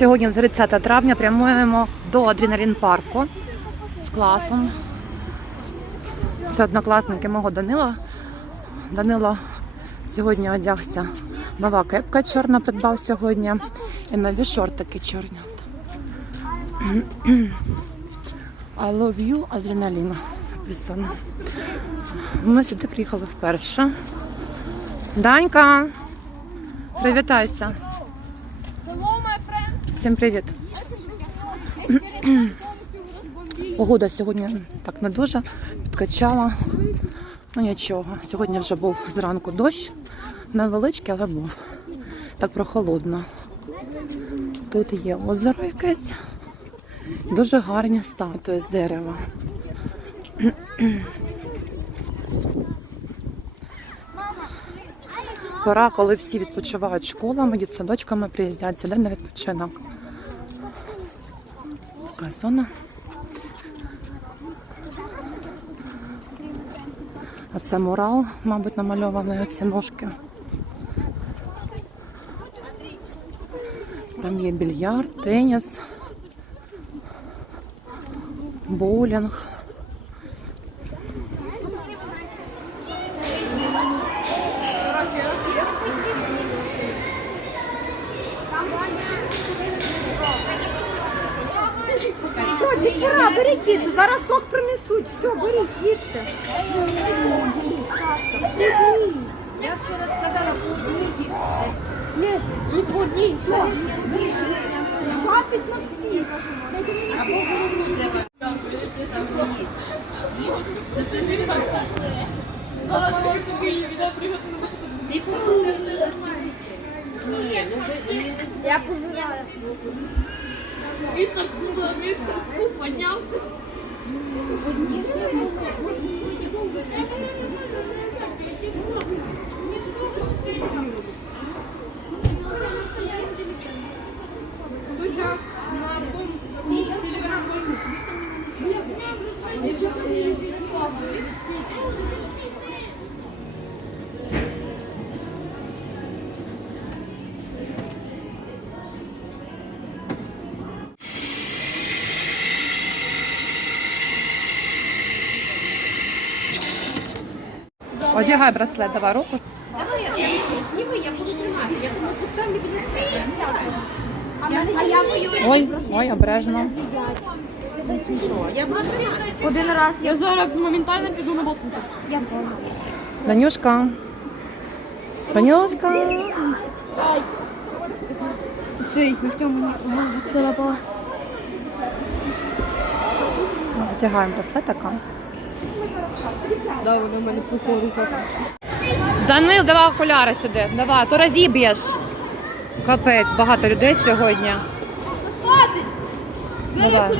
Сьогодні 30 травня прямуємо до адреналін парку з класом. Це однокласники мого Данила. Данило сьогодні одягся. Нова кепка чорна придбав сьогодні. І нові шортики чорні. I love you, адреналін. Написано. Ми сюди приїхали вперше. Данька, привітайся. Всім привіт. Погода сьогодні так не дуже підкачала. Ну нічого. Сьогодні вже був зранку дощ. Невеличкий, але був. Так прохолодно. Тут є озеро якесь. Дуже гарні статуї з дерева. Пора, коли всі відпочивають школами, дитсадочками приїздять сюди на відпочинок. Така зона. А це мурал, мабуть, намальований оці ножки. Там є більярд, теніс, боулінг. Все, дітвора, беріть піцу, зараз сок принесуть. Все, беріть, їжте. Я вчора сказала, полудники. Ні, не плодіть, все. Хватить на всіх. Ти помогли. Ні, ну ви ви не Я пожираю. Мистер мистер Скуп поднялся. Друзья, Одягай браслет, давай руку. Давай, я, зніми, я буду тримати. Я думаю, поставлю біля себе. А я воюю. Ой, ой, обережно. Я буду тримати. Один раз. Я зараз моментально піду на. Я Данюшка. Данюшка. Цей, мені це лапа. Одягаємо браслетика. Да, вона в мене пухла рука. Данил, давай окуляри сюди. Давай, то розіб'єш. Капець, багато людей сьогодні. Давай.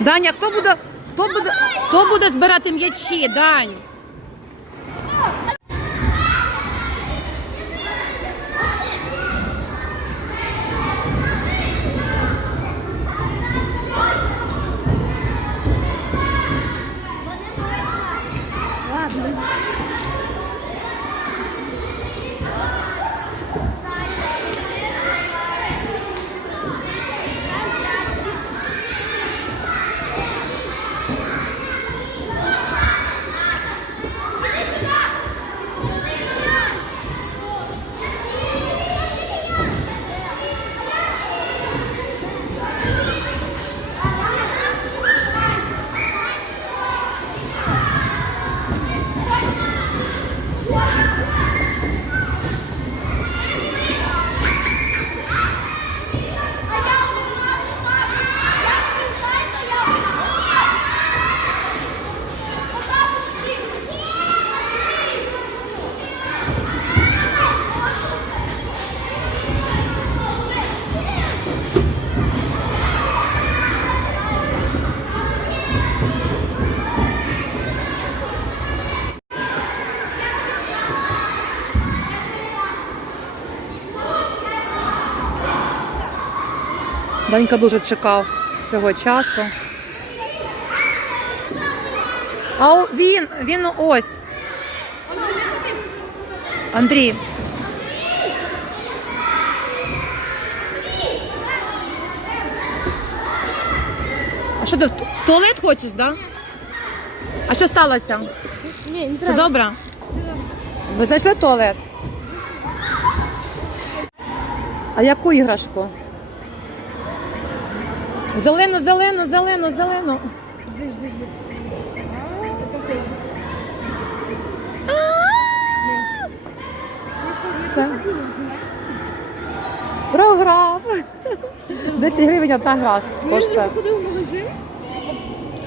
Даня, хто буде, хто буде, хто буде збирати м'ячі, Дань? Данька дуже чекав цього часу. А він, він ось. Андрій. А що ти в туалет хочеш, так? Да? А що сталося? Ні, не Все добре? Ви знайшли туалет? А яку іграшку? Зелену, зелену, зелену, зелену. Жди, жди, жди. Все. Програв. 10 гривень одна гра Він коштує. заходив в магазин.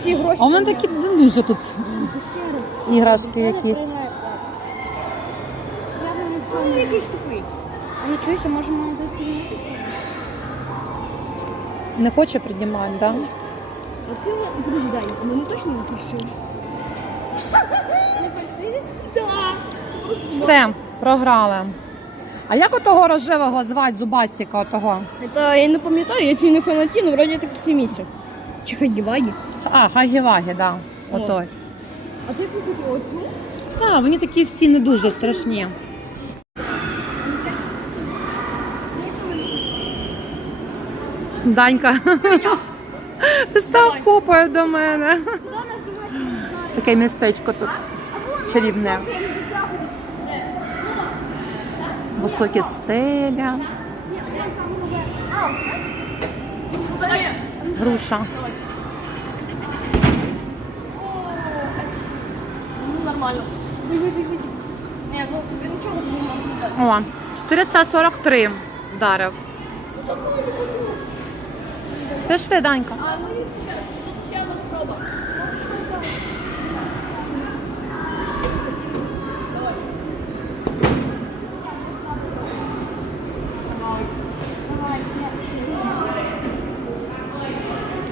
Ці гроші. А в мене такі ну, дуже тут іграшки якісь. Ну, якийсь тупий. А ну чуєш, а десь? Не хоче піднімаємо, так? Да? Оце, подожди, дай, а вони точно не фальшиві? Не фальшиві? Так. Все, програли. А як отого рожевого звати зубастика отого? Это я не пам'ятаю, я ці не фанатію, але вроді такі сімісі. Чи хагівагі. А, хагі-вагі, да. Отой. А ти хотіла оцю? Так, вони такі всі не дуже страшні. Данька, ти став попою до мене. Таке містечко тут чарівне. Високі стеля. Груша. Ну, нормально. Ну. О, 443 вдарив. Пішли, Данька. А ми ще, тут ще одна спроба. Давай. Давай.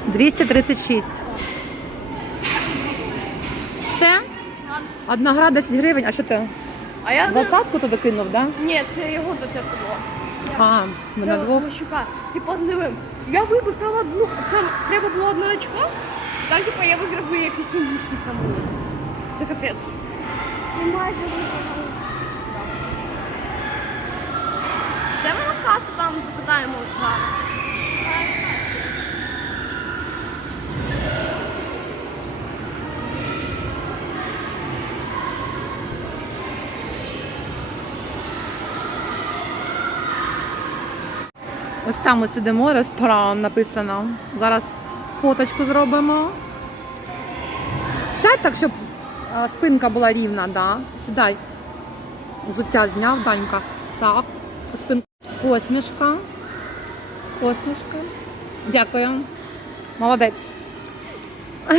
236. Все? Одна гра 10 гривень. А що ти? А я не... Двадцятку туди кинув, так? Ні, це його дочерка була. А, ми на двох. Мощука. Типу, диви, я вибив там одну, це треба було одне очко, там, типу, я виграв би якийсь навушник там був. Це капець. Ти майже виграв. ми на касу, там запитаємо зараз. Ось там ми сидимо, ресторан написано. Зараз фоточку зробимо. Сядь так, щоб е, спинка була рівна, да. Сідай. Взуття зняв, Данька. Так. Спинка. Посмішка. Посмішка. Дякую. Молодець.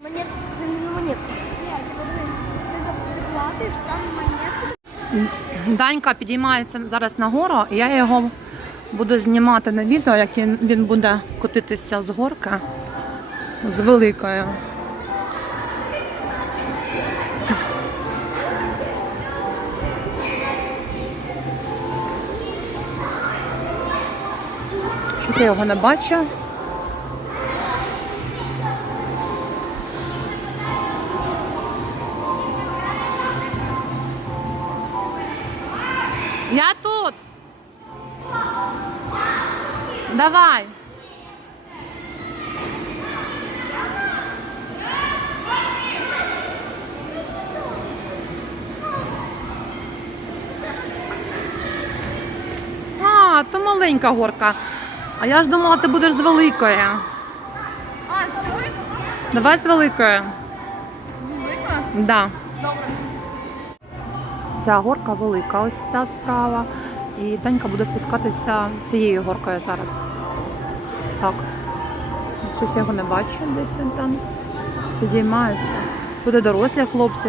Монет, це не монетка. Ні, ти заплатиш, там монетка. Данька підіймається зараз нагору, і я його буду знімати на відео, як він, буде котитися з горки з великою. Щось я його не бачу. Давай. А, то маленька горка. А я ж думала, ти будеш з великої. А? Давай з великої. Звика? Да. Добре. Ця горка велика, ось ця справа. І Данька буде спускатися цією горкою зараз. Так. Щось я його не бачу, десь він там підіймається. І дорослі хлопці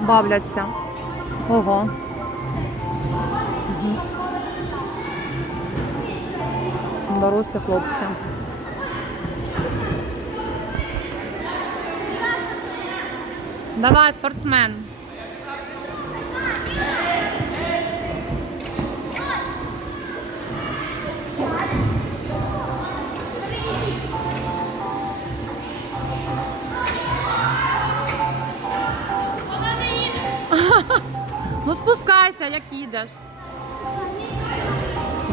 бавляться. Ого. Дорослі хлопці. Давай, спортсмен. Дивися, як їдеш.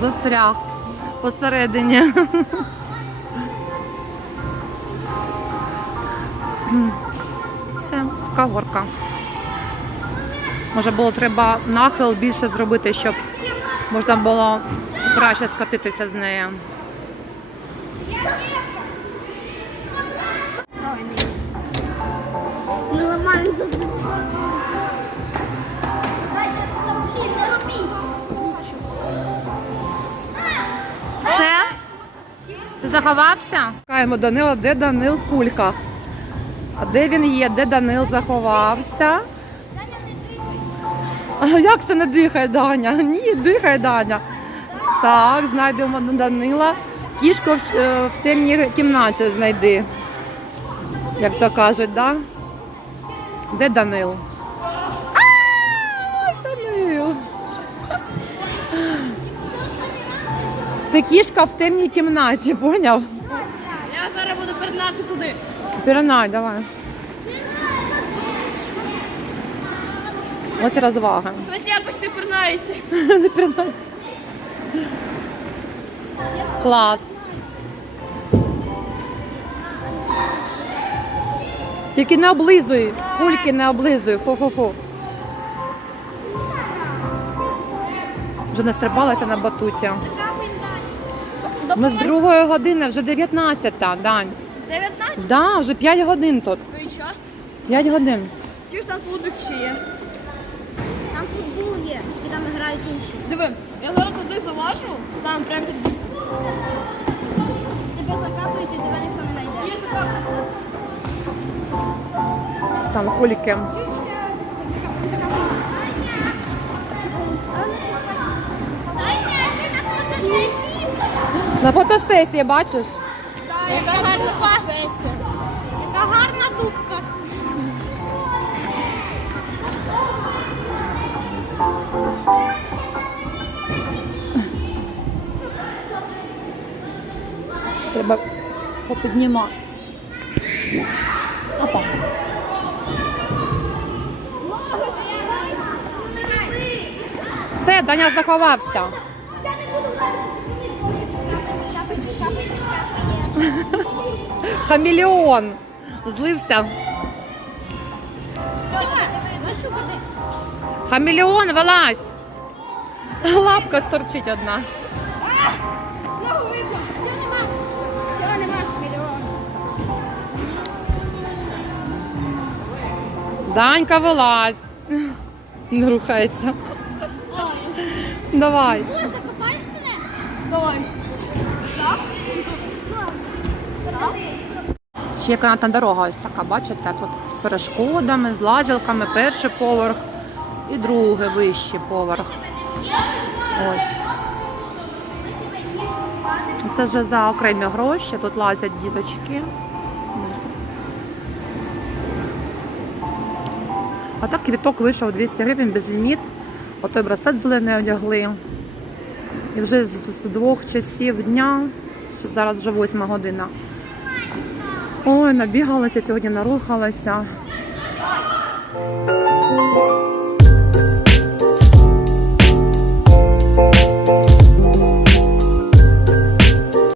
Застряг посередині. Все, скагорка. Може було треба нахил більше зробити, щоб можна було краще скатитися з нею. Заховався? Чекаємо Данила, де Данил в кульках. А де він є? Де Данил заховався? А як це не дихає Даня? Ні, дихає Даня. Так, знайдемо Данила. Кішку в, е, в темній кімнаті знайди. Як то кажуть, да? Де Данил? Ти кішка в темній кімнаті, поняв? Я зараз буду передати туди. Пірнай, давай. Ось розвага. Ось я почти пернається. Не пірнай. Клас. Тільки не облизуй, кульки не облизуй, фу-фу-фу. Вже не стрибалася на батуті. Ми з другої години, вже 19, Дань. 19? Да, вже 5 годин тут. Ну і що? 5 годин. Чи ж там футбік ще є? Там футбол є, і там грають інші. Диви, я зараз туди залажу, там прям під Тебе закапують і тебе ніхто не знайде. Є така. Там куліки. На фотосесії бачиш? Яка гарна фотосесія. Яка гарна дубка. Треба попіднімати. Опа. Все, Даня заховався. Хамелеон. Злився. Хамелеон, вилазь. Лапка сторчить одна. Ногу видно. Всього нема. Всього нема мільйон. Данька, вилазь. Не рухається. Давай. Закопаєш мене? Давай. Ще яка там дорога ось така, бачите, з перешкодами, з лазілками, перший поверх і другий вищий поверх. Ось. Це вже за окремі гроші, тут лазять діточки. А так квіток вийшов 200 гривень без ліміт. Отой браслет зелений одягли. І вже з двох часів дня, зараз вже восьма година. Ой, набігалася, сьогодні нарухалася.